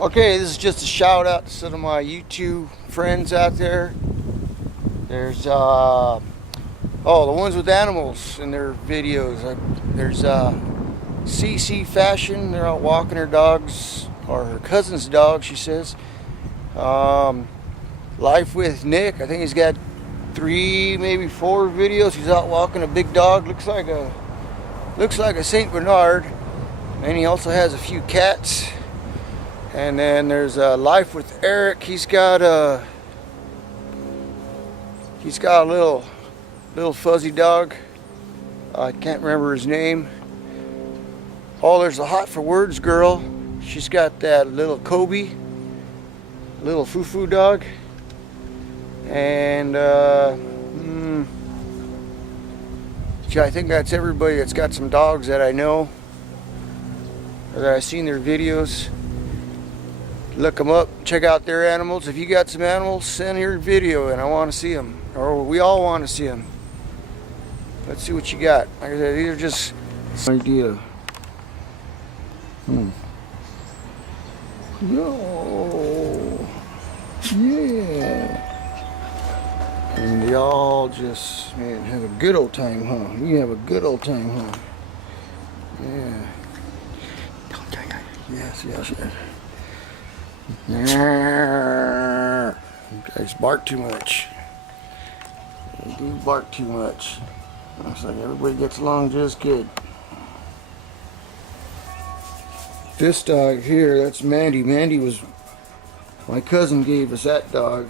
Okay, this is just a shout out to some of my YouTube friends out there. There's the ones with animals in their videos. There's CC Fashion. They're out walking her dogs, or her cousin's dog, she says. Lifewithnick. I think he's got 3, maybe 4 videos. He's out walking a big dog. Looks like a Saint Bernard. And he also has a few cats. And then there's Life with Eric. He's got a little fuzzy dog. I can't remember his name. Oh, there's a Hot for Words girl. She's got that little Kobe, little foo-foo dog. And I think that's everybody that's got some dogs that I know, or that I've seen their videos. Look them up, check out their animals. If you got some animals, send your video and I want to see them, or we all want to see them. Let's see what you got. Like I said, these are just idea. Yo, yeah. And they all just, man, have a good old time, huh? You have a good old time, huh? Yeah. Yes. You guys bark too much. They do bark too much. Looks like everybody gets along just good. This dog here, that's Mandy. Mandy was, my cousin gave us that dog.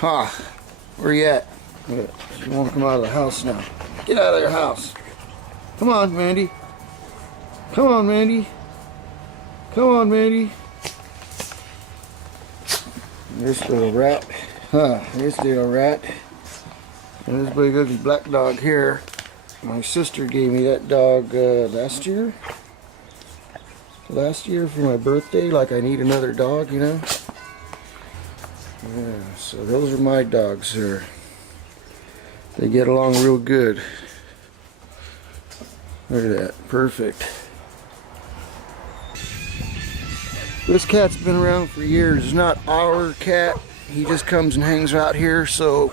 Where you at? You want to come out of the house now. Get out of your house. Come on, Mandy. Come on, Mandy. Come on, Mandy. This little rat. This little rat. And this big ugly black dog here. My sister gave me that dog last year. Last year for my birthday, like I need another dog, you know. Yeah, so those are my dogs here. They get along real good. Look at that, perfect. This cat's been around for years. It's not our cat. He just comes and hangs out here, so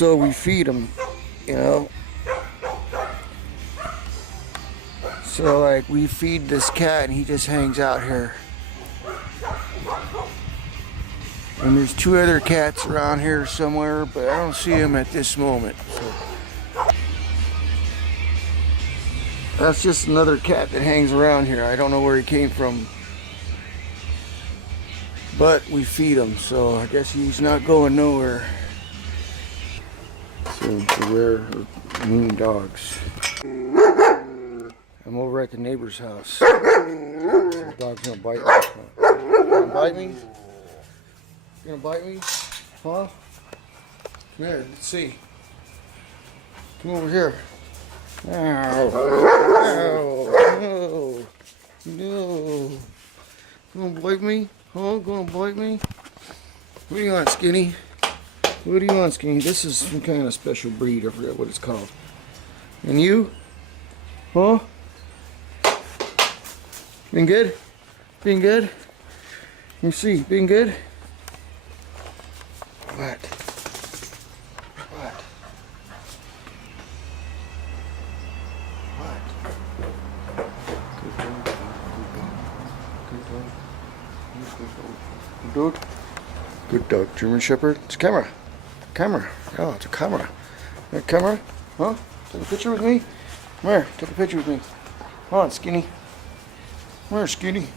we feed him, you know. So like we feed this cat and he just hangs out here. And there's 2 other cats around here somewhere, but I don't see them at this moment. So that's just another cat that hangs around here. I don't know where he came from. But we feed him, so I guess he's not going nowhere. So beware of mean dogs. I'm over at the neighbor's house. The dog's gonna bite me. You gonna bite me? You gonna bite me? Huh? Come here, let's see. Come over here. No. You gonna bite me? Oh, gonna bite me? What do you want, Skinny? What do you want, Skinny? This is some kind of special breed. I forgot what it's called. And you? Huh? Been good? Been good? Let me see. Been good? What? What? What? Good dog. Good dog. German Shepherd. It's a camera. Camera. Oh, it's a camera. A camera? Huh? Take a picture with me? Come here. Take a picture with me. Come on, Skinny. Come here, Skinny.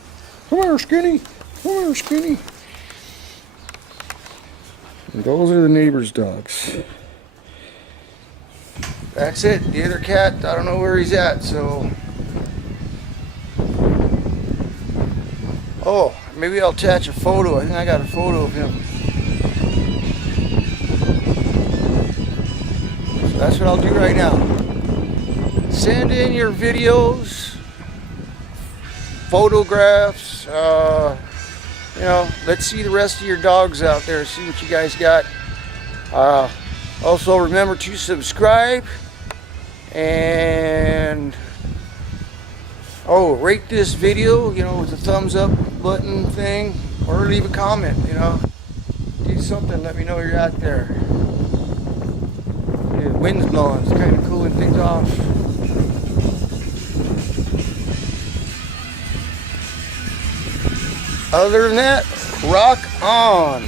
Come here, Skinny. Come here, Skinny. And those are the neighbor's dogs. That's it. The other cat, I don't know where he's at, so. Oh, maybe I'll attach a photo. I think I got a photo of him. So that's what I'll do right now. Send in your videos, photographs, you know, let's see the rest of your dogs out there, see what you guys got. Also remember to subscribe, and Oh, rate this video, you know, with the thumbs up button thing, or leave a comment, you know. Do something, let me know you're out there. Yeah, the wind's blowing, it's kind of cooling things off. Other than that, rock on.